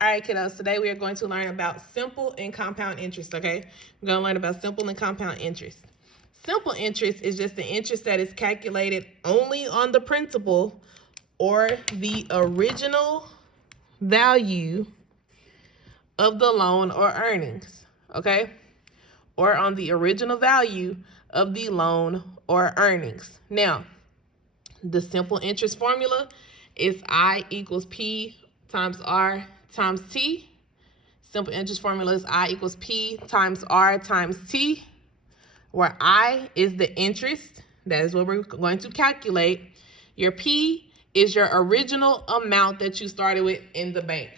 All right, kiddos, today we are going to learn about simple and compound interest, okay? We're going to learn about simple and compound interest. Simple interest is just the interest that is calculated only on the principal or the original value of the loan or earnings, okay? Or on the original value of the loan or earnings. Now, the simple interest formula is I equals P times R times T. Simple interest formula is I equals P times R times T, where I is the interest. That is what we're going to calculate. Your P is your original amount that you started with in the bank.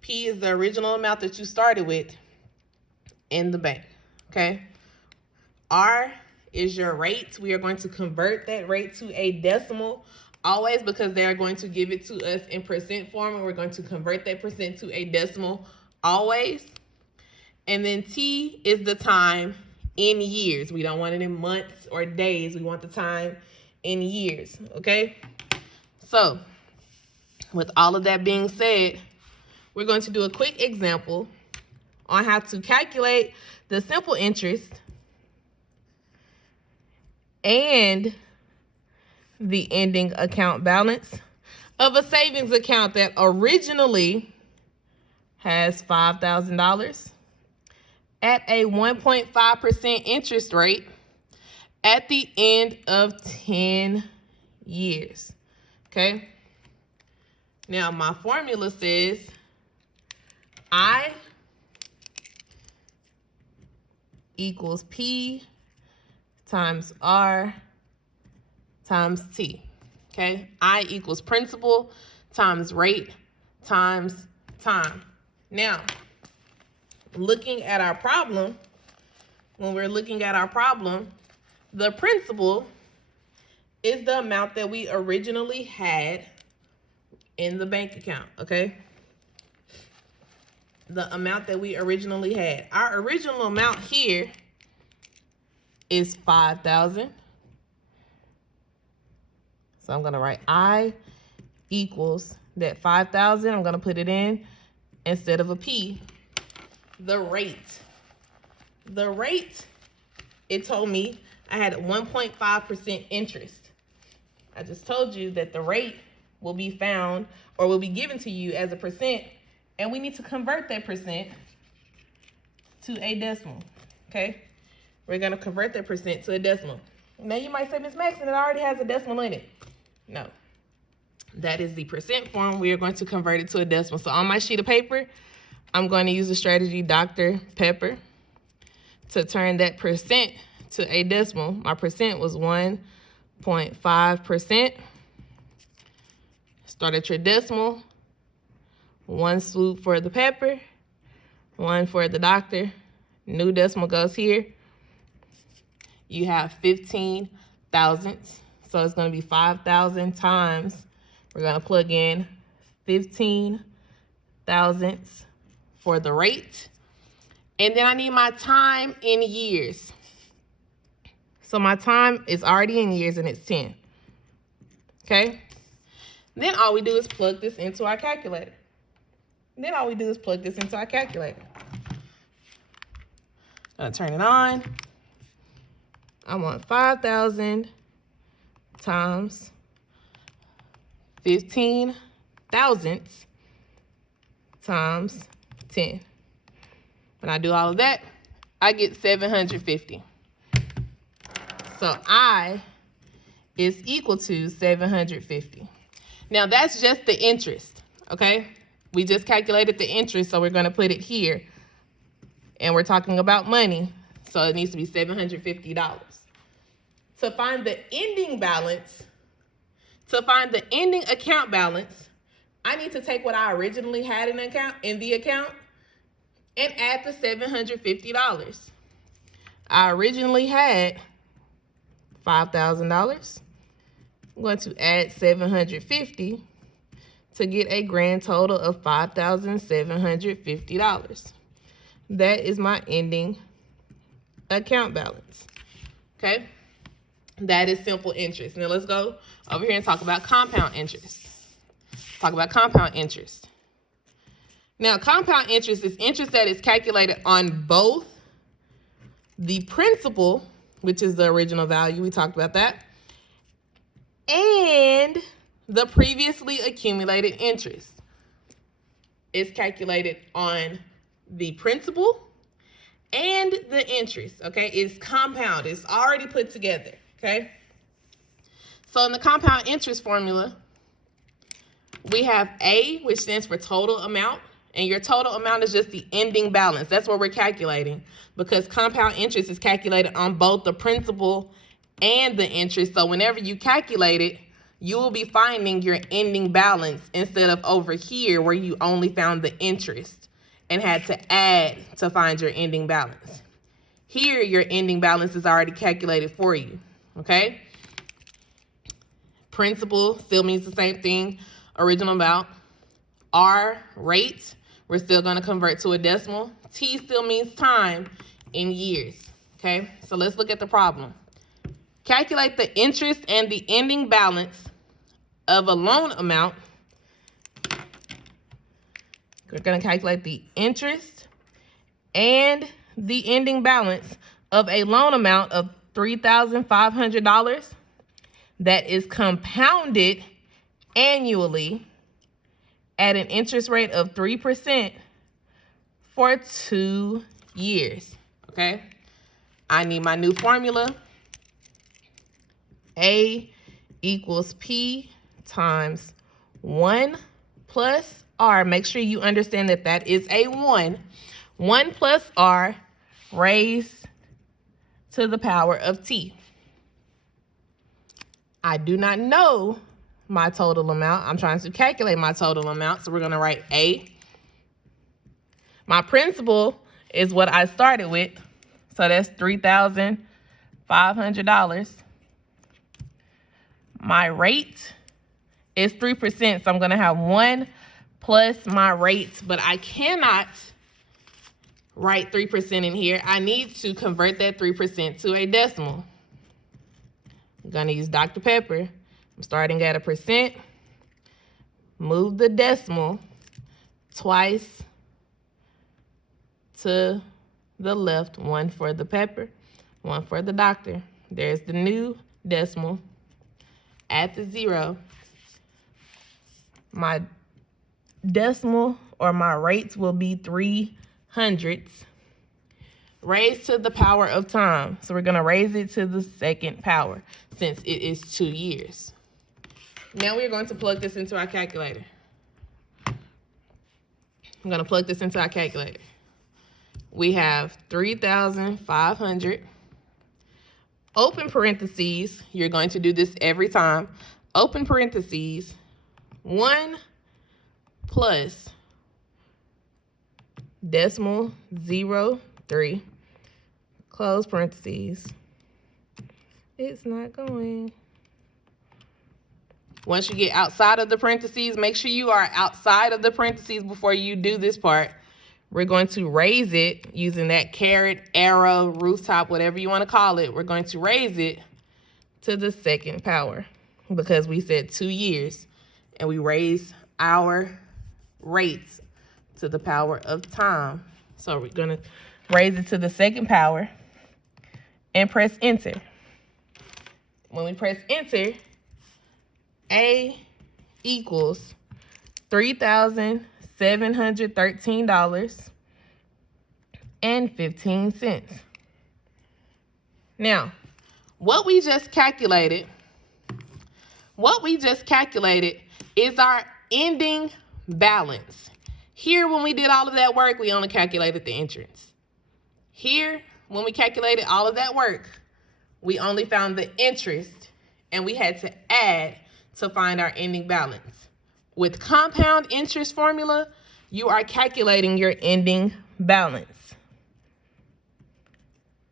P is the original amount that you started with in the bank, okay? R is your rate. We are going to convert that rate to a decimal always because they're going to give it to us in percent form, and we're going to convert that percent to a decimal always. And then T is the time in years. We don't want it in months or days. We want the time in years, okay? So with all of that being said, we're going to do a quick example on how to calculate the simple interest and the ending account balance of a savings account that originally has $5,000 at a 1.5% interest rate at the end of 10 years, okay? Now, my formula says I equals P times R times T, okay? I equals principal times rate times time. Now, looking at our problem, when we're looking at our problem, the principal is the amount that we originally had in the bank account, okay? The amount that we originally had. Our original amount here is $5,000. So I'm gonna write I equals that 5,000. I'm gonna put it in instead of a P. The rate. The rate, it told me I had 1.5% interest. I just told you that the rate will be found or will be given to you as a percent, and we need to convert that percent to a decimal, okay? We're gonna convert that percent to a decimal. Now you might say, Ms. Maxson, it already has a decimal in it. No, that is the percent form. We are going to convert it to a decimal. So on my sheet of paper, I'm going to use the strategy Dr. Pepper to turn that percent to a decimal. My percent was 1.5%. Start at your decimal. One swoop for the pepper, one for the doctor. New decimal goes here. You have 15 thousandths. So it's going to be 5,000 times. We're going to plug in 15 thousandths for the rate. And then I need my time in years. So my time is already in years and it's 10. Okay? Then all we do is plug this into our calculator. I'm gonna turn it on. I want 5,000 times 15 thousandths times 10. When I do all of that, I get 750. So I is equal to 750. Now that's just the interest, okay? We just calculated the interest, so we're gonna put it here. And we're talking about money, so it needs to be $750. To find the ending balance, to find the ending account balance, I need to take what I originally had in the account and add the $750. I originally had $5,000. I'm going to add 750 to get a grand total of $5,750. That is my ending account balance, okay? That is simple interest. Now let's go over here and talk about compound interest. Now, compound interest is interest that is calculated on both the principal, which is the original value, we talked about that, and the previously accumulated interest. It's calculated on the principal and the interest, okay? It's compound. It's already put together, okay? So in the compound interest formula, we have A, which stands for total amount, and your total amount is just the ending balance. That's what we're calculating, because compound interest is calculated on both the principal and the interest. So whenever you calculate it, you will be finding your ending balance instead of over here where you only found the interest and had to add to find your ending balance. Here, your ending balance is already calculated for you, okay? Principal still means the same thing, original amount. R, rate, we're still going to convert to a decimal. T still means time in years, okay? So let's look at the problem. Calculate the interest and the ending balance of a loan amount. We're going to calculate the interest and the ending balance of a loan amount of $3,500 that is compounded annually at an interest rate of 3% for 2 years, okay? I need my new formula. A equals P times 1 plus R. Make sure you understand that that is a 1. 1 plus R raised to the power of T. I do not know my total amount. I'm trying to calculate my total amount, so we're going to write A. My principal is what I started with, so that's $3,500. My rate is 3%, so I'm going to have 1 plus my rate, but I cannot write 3% in here. I need to convert that 3% to a decimal. I'm going to use Dr. Pepper. I'm starting at a percent. Move the decimal twice to the left. 1 for the pepper, 1 for the doctor. There's the new decimal. Add the 0. My decimal or my rates will be 300s. Raised to the power of time. So we're going to raise it to the second power since it is 2 years. Now we're going to plug this into our calculator. I'm going to plug this into our calculator. We have 3,500. Open parentheses. You're going to do this every time. Open parentheses. 1 plus decimal 0.3. Close parentheses. It's not going. Once you get outside of the parentheses, make sure you are outside of the parentheses before you do this part. We're going to raise it using that caret, arrow, rooftop, whatever you want to call it. We're going to raise it to the second power because we said 2 years and we raise our rates to the power of time. So we're going to raise it to the second power and press enter. When we press enter, A equals $3,713.15. Now, what we just calculated is our ending balance. Here, when we did all of that work, we only calculated the interest. Here, when we calculated all of that work, we only found the interest, and we had to add to find our ending balance. With compound interest formula, you are calculating your ending balance.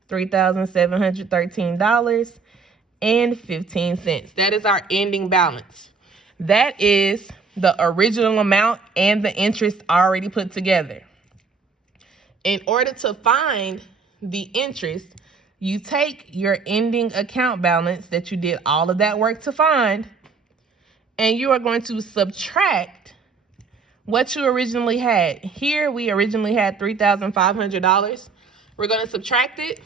$3,713.15. That is our ending balance. That is the original amount and the interest already put together. In order to find the interest, you take your ending account balance that you did all of that work to find, and you are going to subtract what you originally had. Here, we originally had $3,500. We're going to subtract it.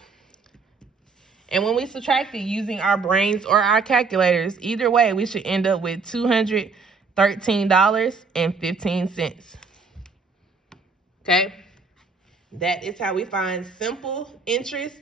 And when we subtract it using our brains or our calculators, either way, we should end up with $213.15. Okay? That is how we find simple interest